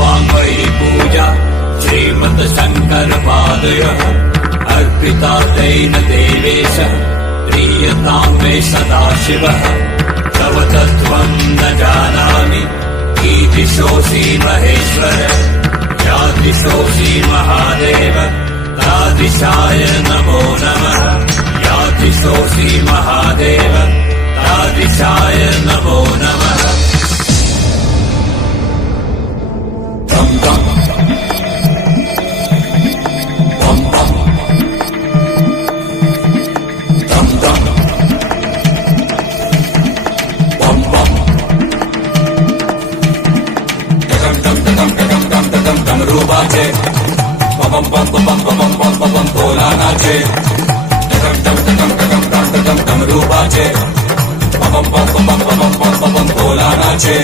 वाङ्मयी पूजा श्रीमत् शङ्करपादयः अर्पिता तेन देवेश प्रीयतां मे सदाशिवः तव तत्त्वं न जानामि ईदिशोऽसि महेश्वर यादिशोऽसि महादेव तादिशाय नमो नमः यादिशोऽसि महादेव तादिशाय नमो नमः रूपाचे पम पम पम पम पम पम तोलानाचे रूपाचे पम पम पम पम पम पम तोलानाचे